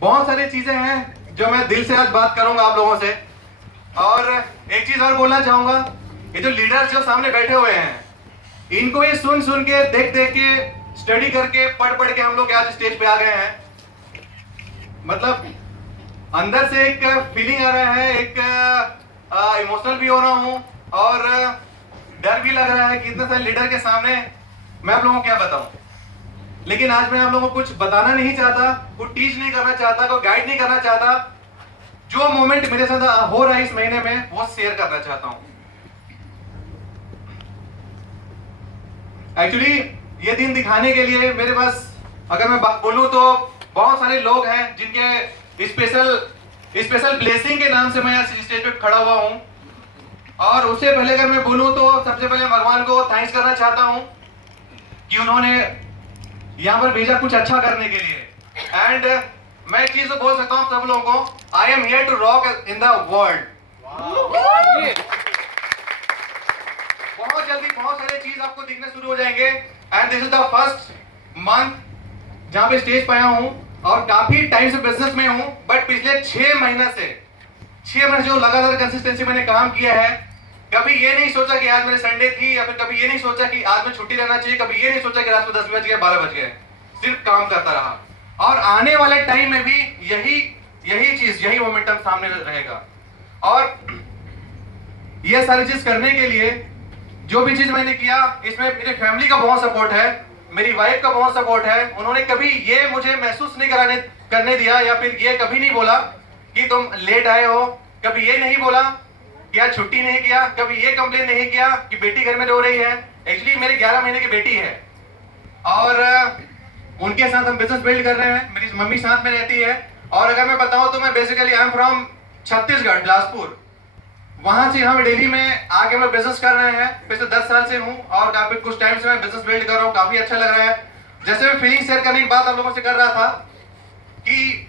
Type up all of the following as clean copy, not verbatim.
बहुत सारी चीजें हैं जो मैं दिल से आज बात करूंगा आप लोगों से। और एक चीज और बोलना चाहूंगा, ये जो लीडर्स जो सामने बैठे हुए हैं, इनको ये सुन सुन के देख देख के स्टडी करके पढ़ पढ़ के हम लोग आज स्टेज पे आ गए हैं। मतलब अंदर से एक फीलिंग आ रहा है, एक इमोशनल भी हो रहा हूँ और डर भी लग रहा है कि इतने सारे लीडर के सामने मैं आप लोगों को क्या बताऊं। लेकिन आज मैं आप लोगों को कुछ बताना नहीं चाहता, कुछ टीच नहीं करना चाहता, कोई गाइड नहीं करना चाहता। जो मोमेंट मेरे साथ हो रहा है इस महीने में वो शेयर करना चाहता हूं। एक्चुअली ये दिन दिखाने के लिए मेरे पास, अगर मैं बात बोलूं तो बहुत सारे लोग हैं जिनके स्पेशल ब्लेसिंग के नाम से मैं आज स्टेज पे खड़ा हुआ हूं। और उससे पहले अगर मैं बोलूं तो सबसे पहले भगवान को थैंक्स करना चाहता हूं कि उन्होंने यहां पर भेजा कुछ अच्छा करने के लिए। एंड मैं एक चीज तो बोल सकता हूं सब लोगों को, I am here to rock in the world. बहुत जल्दी बहुत सारे चीज आपको दिखने शुरू हो जाएंगे। And this is the first month जहां पे स्टेज पे आया हूं और काफी टाइम से बिजनेस में हूं। बट पिछले 6 महीने जो लगातार कंसिस्टेंसी मैंने काम किया है, कभी ये नहीं सोचा कि आज मेरे संडे थी, या फिर कभी ये नहीं सोचा कि आज में छुट्टी रहना चाहिए, कभी ये नहीं सोचा कि रात को 10 बज गए 12 बज गए। सिर्फ काम करता रहा और आने वाले टाइम में भी यही मोमेंटम सामने रहेगा। और ये सारी चीज करने के लिए जो भी चीज मैंने किया, इसमें मेरी फैमिली का बहुत सपोर्ट है, मेरी वाइफ का बहुत सपोर्ट है। उन्होंने कभी ये मुझे महसूस नहीं करने दिया, या फिर ये कभी नहीं बोला कि तुम लेट आए हो, कभी ये नहीं बोला कि आज छुट्टी नहीं किया, कभी ये कंप्लेन नहीं किया कि बेटी घर में रो रही है। एक्चुअली मेरी 11 महीने की बेटी है और उनके साथ हम बिजनेस बिल्ड कर रहे हैं। मेरी मम्मी साथ में रहती है। और अगर मैं बताऊं तो मैं basically I am from Chhattisgarh, Bilaspur. वहां से हम दिल्ली में आके मैं बिजनेस कर रहे हैं। पिछले 10 साल से हूं और काफी कुछ टाइम से मैं बिजनेस बिल्ड कर रहा हूं। काफी अच्छा लग रहा है। जैसे मैं फीलिंग शेयर करने की बात आप लोगों से कर रहा था कि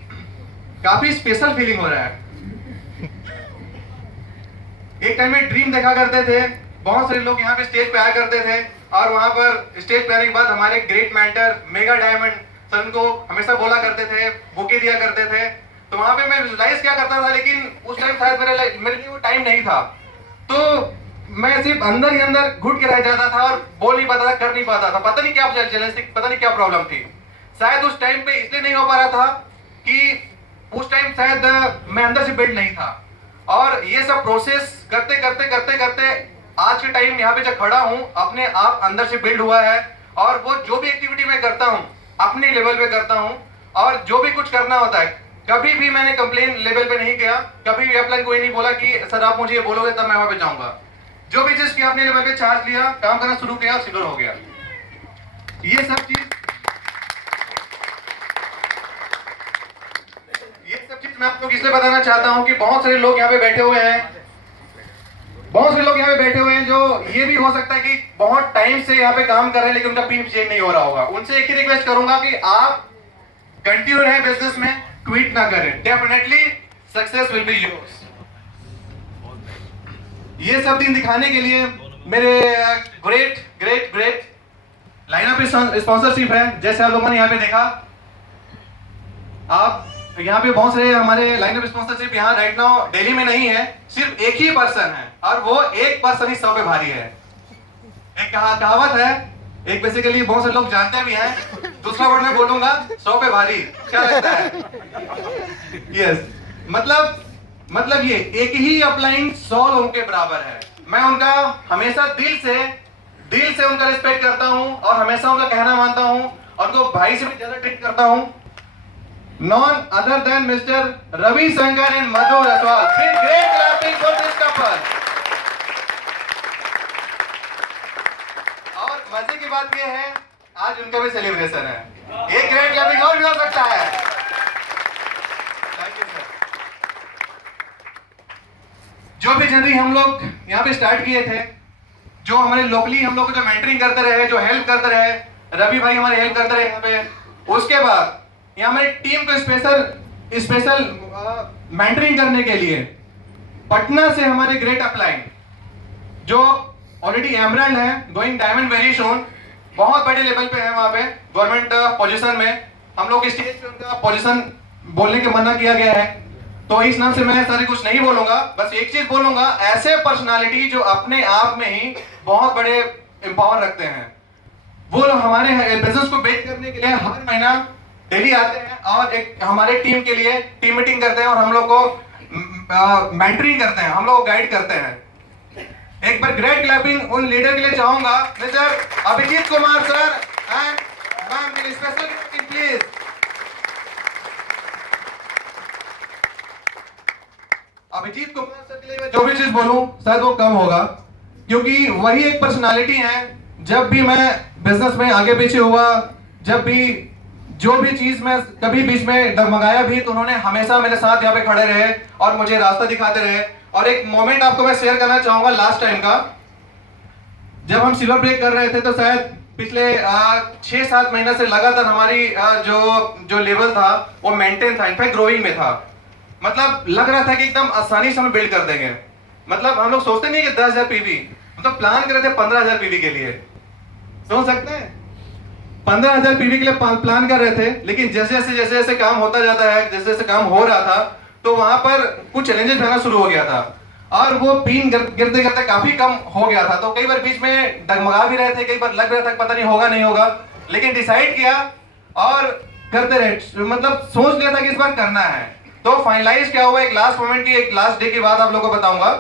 काफी स्पेशल फीलिंग हो रहा है। एक टाइम में ड्रीम देखा करते थे, बहुत सारे लोग यहाँ पे स्टेज पे आया करते थे और वहां पर स्टेज पे आने के बाद हमारे great mentor mega diamond sir को हमेशा बोला करते थे, बुके दिया करते थे। तो वहां पे मैं विजुलाइज क्या करता था, लेकिन उस टाइम शायद मेरे लिए वो टाइम नहीं था। तो मैं सिर्फ अंदर ही अंदर घुट के रह जाता था और बोल नहीं पाता था, कर नहीं पाता था। पता नहीं क्या चैलेंज थी, पता नहीं क्या प्रॉब्लम थी। शायद उस टाइम पे इसलिए नहीं हो पा रहा था कि उस टाइम शायद मैं अंदर से बिल्ड नहीं था। और ये सब प्रोसेस करते करते करते करते आज के टाइम यहाँ पे जब खड़ा हूँ, अपने आप अंदर से बिल्ड हुआ है। और वो जो भी एक्टिविटी मैं करता हूँ अपने लेवल पे करता हूँ। और जो भी कुछ करना होता है, कभी भी मैंने कंप्लेन लेवल पे नहीं किया, कभी भी अपलाइन को ये नहीं बोला कि सर आप मुझे ये बोलोगे तब मैं वहां पे जाऊंगा। जो भी चीज किया अपने लेवल पे चार्ज लिया, काम करना शुरू किया, सिक्योर हो गया। ये सब चीज मैं आपको इसलिए बताना चाहता हूं कि बहुत सारे लोग यहाँ पे बैठे हुए हैं, जो ये भी हो सकता है कि बहुत टाइम से यहाँ पे काम कर रहे हैं लेकिन उनका पिन चेंज नहीं हो रहा होगा। उनसे एक ही रिक्वेस्ट करूंगा कि आप कंटिन्यू रहे बिजनेस में, क्विट ना करें। Definitely success will be yours. ये सब दिन दिखाने के लिए मेरे great great great lineup sponsorship है। जैसे आप लोगों ने यहाँ पे देखा, आप यहाँ पे बहुत सारे हमारे लाइनअप स्पॉन्सरशिप यहाँ राइट नाउ दिल्ली में नहीं है, सिर्फ एक ही पर्सन है और वो एक पर्सन ही 100 पे भारी है। एक कहावत है, एक बेसिकली बहुत से लोग जानते भी हैं, दूसरा वर्ड में बोलूंगा 100 पे भारी। क्या लगता है? यस, मतलब ये एक ही अपलाइन 100 लोगों के बराबर है। मैं उनका हमेशा दिल से उनका रिस्पेक्ट करता हूं और हमेशा उनका कहना मानता हूं और उनको भाई से भी ज्यादा ट्रीट करता हूं। None other than Mr. Ravi Shankar and Madhu Raswal. Great clapping for this couple. और मजे की बात यह है, आज उनका भी सेलिब्रेशन है। एक ग्रेट क्लैपिंग और भी हो सकता है। Thank you sir. जो भी जर्नी हम लोग यहाँ पे स्टार्ट किए थे, जो हमारे लोकली हम लोग जो मेंटरिंग करते रहे, जो हेल्प करते रहे, रवि भाई हमारे हेल्प करते रहे यहाँ पे। उसके बाद यहाँ हमारी टीम को स्पेशल मेंटरिंग करने के लिए पटना से हमारे ग्रेट अपलाइन जो ऑलरेडी एमरल्ड है, गोइंग डायमंड वेरी सून, बहुत बड़े लेवल पे है, वहां पे गवर्नमेंट पोजीशन में। हम लोग स्टेज पे उनका पोजीशन बोलने के मना किया गया है, तो इस नाम से मैं सारे कुछ नहीं बोलूंगा। बस एक चीज बोलूंगा, ऐसे पर्सनालिटी जो अपने आप में ही बहुत बड़े एम्पावर रखते हैं, वो हमारे बिजनेस को बेच करने के लिए हर महीना डेली आते हैं और एक हमारे टीम के लिए टीम मीटिंग करते हैं और हम लोग को मेंटरिंग करते हैं, हम लोग को गाइड करते हैं। एक बार ग्रेट क्लैपिंग उन लीडर के लिए चाहूंगा, mister Abhijeet Kumar sir and ma'am के लिए special clapping please. Abhijeet Kumar sir के लिए मैं जो भी चीज बोलूं शायद वो कम होगा, क्योंकि वही एक पर्सनालिटी है, जब भी मैं बिजनेस में आगे पीछे हुआ, जब भी जो भी चीज मैं कभी बीच में डगमगाया भी, तो उन्होंने हमेशा मेरे साथ यहाँ पे खड़े रहे और मुझे रास्ता दिखाते रहे। और एक मोमेंट आपको मैं शेयर करना चाहूंगा लास्ट टाइम का, जब हम सिल्वर ब्रेक कर रहे थे, तो शायद पिछले 6-7 महीने से लगातार हमारी जो लेवल था वो मेंटेन था, इनफैक्ट ग्रोइंग में था। मतलब लग रहा था कि एकदम आसानी से हम बिल्ड कर देंगे। मतलब हम लोग सोचते नहीं कि 10,000 पीवी, मतलब प्लान कर रहे थे 15,000 पीवी के लिए, सोच सकते हैं 15,000 पीवी के लिए प्लान कर रहे थे। लेकिन जैसे जैसे काम होता जाता है, जैसे जैसे काम हो रहा था, तो वहां पर कुछ चैलेंजेस आना शुरू हो गया था और वो पिन गिरते गिरते काफी कम हो गया था। तो कई बार बीच में डगमगा भी रहे थे, कई बार लग रहा था पता नहीं होगा नहीं होगा, लेकिन डिसाइड किया और करते रहे। मतलब सोच लिया था कि इस बार करना है। तो फाइनलाइज क्या हुआ, एक लास्ट मोमेंट की, एक लास्ट डे की बात आप लोगों को बताऊंगा।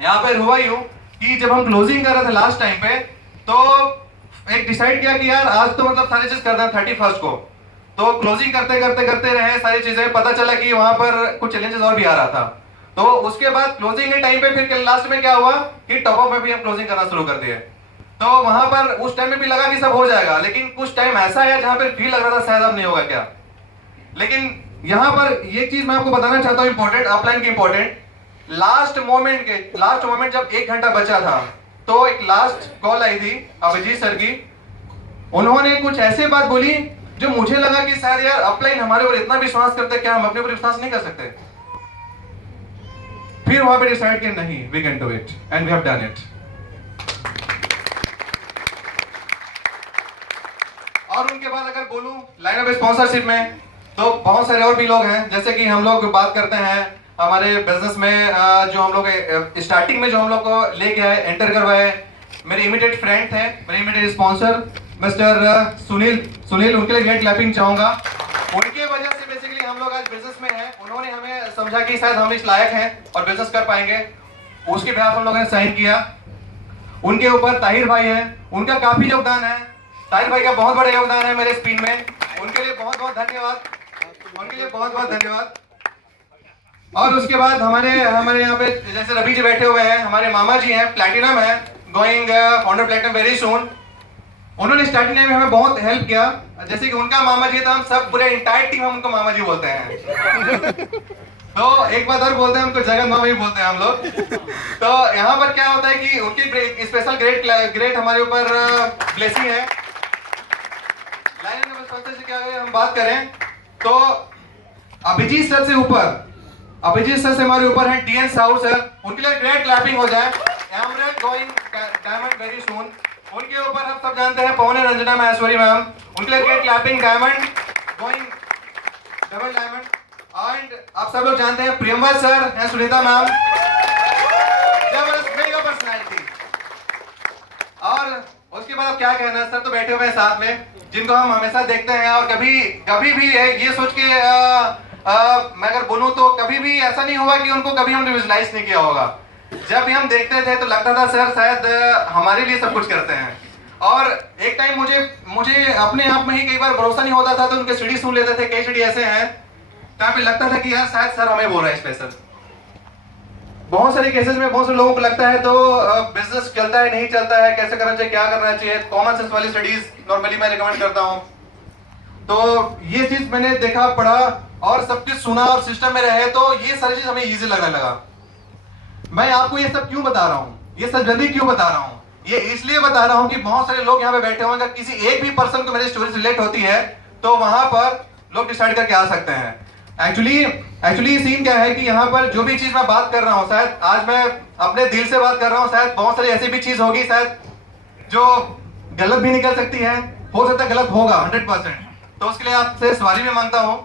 यहाँ पे हुआ यूं कि जब हम क्लोजिंग कर रहे थे लास्ट टाइम पे, तो एक डिसाइड किया कि यार आज तो मतलब सारी चीज कर दें 31 को। तो क्लोजिंग करते रहे सारी चीजें, पता चला कि वहां पर कुछ चैलेंजेस और भी आ रहा था। तो उसके बाद क्लोजिंग के टाइम पे फिर लास्ट में क्या हुआ कि टॉप अप में भी हम क्लोजिंग करना शुरू कर दिए। तो वहां पर उस टाइम में भी लगा कि सब हो जाएगा, लेकिन कुछ टाइम ऐसा है जहां पर फील लग रहा था शायद अब नहीं होगा क्या। लेकिन यहाँ पर ये चीज मैं आपको बताना चाहता हूँ, इंपॉर्टेंट अपलाइन की इंपॉर्टेंट, लास्ट मोमेंट जब 1 घंटा बचा था, तो एक लास्ट कॉल आई थी अभिजीत सर की। उन्होंने कुछ ऐसे बात बोली जो मुझे लगा कि शायद यार अपलाइन हमारे ऊपर इतना विश्वास करते, क्या हम अपने ऊपर विश्वास नहीं कर सकते। फिर वहां पे डिसाइड किया नहीं, we can do it and we have done it. और उनके बाद अगर बोलूं लाइन ऑफ स्पॉन्सरशिप में, तो बहुत सारे और भी लोग हैं। जैसे कि हम लोग बात करते हैं हमारे बिजनेस में, जो हम लोग स्टार्टिंग में जो हम लोग को लेके आए, एंटर करवाए, मेरे इमीडिएट फ्रेंड थे, मेरे इमीडिएट स्पॉन्सर मिस्टर सुनील, उनके लिए ग्रेट क्लैपिंग चाहूंगा। उनके वजह से बेसिकली हम लोग आज बिजनेस में हैं। उन्होंने हमें समझा कि शायद हम इस लायक हैं और बिजनेस कर पाएंगे, उसके बिहाफ हम लोगों ने साइन किया। उनके ऊपर ताहिर भाई हैं, उनका काफी योगदान है, ताहिर भाई का बहुत बड़ा योगदान है मेरे स्पिन में, उनके लिए बहुत बहुत धन्यवाद, उनके लिए बहुत बहुत धन्यवाद। और उसके बाद हमारे यहाँ पे जैसे रवि जी बैठे हुए हैं, हमारे मामा जी हैं, प्लैटिनम है, going founder platinum very soon. उन्होंने स्टार्टिंग में हमें बहुत हेल्प किया। जैसे कि उनका मामा जी था, हम सब पूरे इंटायर टीम हम उनको मामा जी बोलते हैं। तो एक बात और बोलते हैं, उनको जगन मामा ही बोलते हैं हम लोग। तो यहाँ पर क्या होता है कि उनकी स्पेशल ग्रेट हमारे ऊपर ब्लेसिंग है। लाइन नंबर से क्या हम बात करें तो अभिजीत सर से ऊपर, अभिजीत सर से हमारे ऊपर है टीएन साहू सर, उनके लिए ग्रेट क्लैपिंग हो जाए। एमरेट गोइंग डायमंड वेरी सून। उनके ऊपर हम सब जानते हैं पवन रंजना महेश्वरी मैम, उनके लिए great clapping, diamond going double diamond. And आप सब लोग जानते हैं Priyamvad sir and Sunita ma'am, जबरदस्त मेगा पर्सनैलिटी। और उसके बाद अब क्या कहना है, सर तो बैठे हुए हैं साथ में, जिनको हम हमेशा देखते हैं। और कभी भी ये सोच के मैं अगर बोलूं तो कभी भी ऐसा नहीं हुआ कि उनको कभी हमने विजुलाइज नहीं किया होगा। जब भी हम देखते थे तो लगता था सर शायद हमारे लिए सब कुछ करते हैं। और एक टाइम मुझे अपने आप में ही कई बार भरोसा नहीं होता था, तो उनके सीढ़ी सुन लेते थे, कई सीढ़ी ऐसे हैं जहाँ पे लगता था कि यार शायद सर हमें बोल रहे हैं स्पेशल। बहुत सारे केसेस में बहुत से लोगों को लगता है तो बिजनेस चलता है नहीं चलता है, कैसे करना चाहिए, क्या करना चाहिए, कॉमन सेंस वाली स्टडीज नॉर्मली मैं रिकमेंड करता हूँ। तो ये चीज मैंने देखा, पढ़ा और सब कुछ सुना और सिस्टम में रहे, तो ये सारी चीज हमें इजी लगने लगा। मैं आपको ये सब क्यों बता रहा हूँ, ये सब जल्दी क्यों बता रहा हूँ, ये इसलिए बता रहा हूँ कि बहुत सारे लोग यहाँ पे बैठे होंगे, किसी एक भी पर्सन को मेरी स्टोरी रिलेट होती है तो वहां पर लोग डिसाइड करके आ सकते हैं। एक्चुअली सीन क्या है कि यहाँ पर जो भी चीज मैं बात कर रहा हूँ, शायद आज मैं अपने दिल से बात कर रहा हूँ, शायद बहुत सारी ऐसी भी चीज होगी शायद जो गलत भी निकल सकती है, हो सकता है गलत होगा 100%। तो उसके लिए आपसे सॉरी भी मांगता हूँ।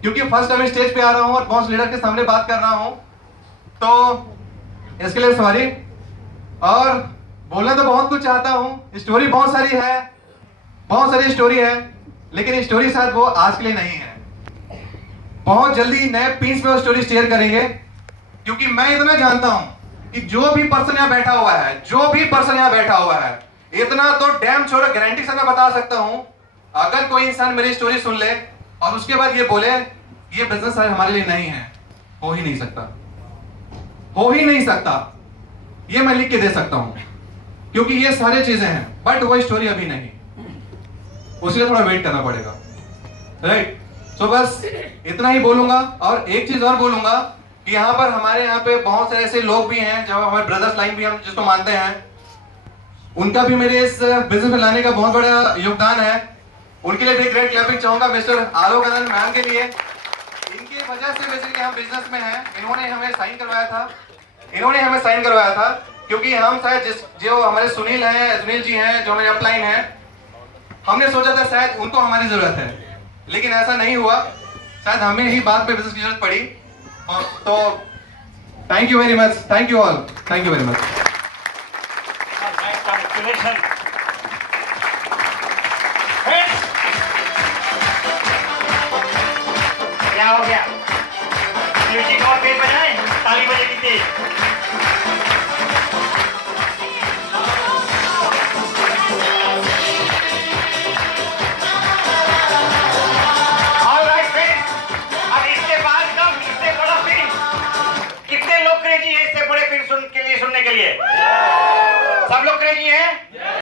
क्योंकि फर्स्ट टाइम स्टेज पे आ रहा हूं और बॉस लीडर के सामने बात कर रहा हूं, तो इसके लिए सॉरी। और बोलना तो बहुत कुछ चाहता हूं, स्टोरी बहुत सारी है, बहुत सारी स्टोरी है, लेकिन स्टोरी शायद वो आज के लिए नहीं है। बहुत जल्दी नए पीस में वो स्टोरी शेयर करेंगे, क्योंकि मैं इतना जानता हूं कि जो भी पर्सन यहाँ बैठा हुआ है, जो भी पर्सन यहाँ बैठा हुआ है, इतना तो डैम छोड़ गारंटी से मैं बता सकता हूं, अगर कोई इंसान मेरी स्टोरी सुन ले और उसके बाद ये बोले ये बिजनेस हमारे लिए नहीं है, हो ही नहीं सकता, हो ही नहीं सकता। ये मैं लिख के दे सकता हूं, क्योंकि ये सारी चीजें हैं, बट वो स्टोरी अभी नहीं, उसके लिए थोड़ा वेट करना पड़ेगा, राइट। सो बस इतना ही बोलूंगा। और एक चीज और बोलूंगा कि यहाँ पर हमारे यहाँ पे बहुत सारे ऐसे लोग भी हैं, जो हमारे ब्रदर्स लाइन भी हम जिसको मानते हैं, उनका भी मेरे इस बिजनेस में लाने का बहुत बड़ा योगदान है। उनके लिए भी ग्रेट क्लैपिंग चाहूंगा मिस्टर आलोक आनंद मैम के लिए। इनकी वजह से बेसिकली हम बिजनेस में हैं। इन्होंने हमें साइन करवाया था, क्योंकि हम शायद जो हमारे सुनील जी हैं, जो हमारे अपलाइन हैं, हमने सोचा था शायद उनको हमारी जरूरत है, लेकिन ऐसा नहीं हुआ, शायद हमें ही बाद में बिजनेस की जरूरत पड़ी। तो thank you very much, thank you all, thank you very much. क्या हो गया? म्यूजिक और बेल बजाएं, ताली बजेगी तेज।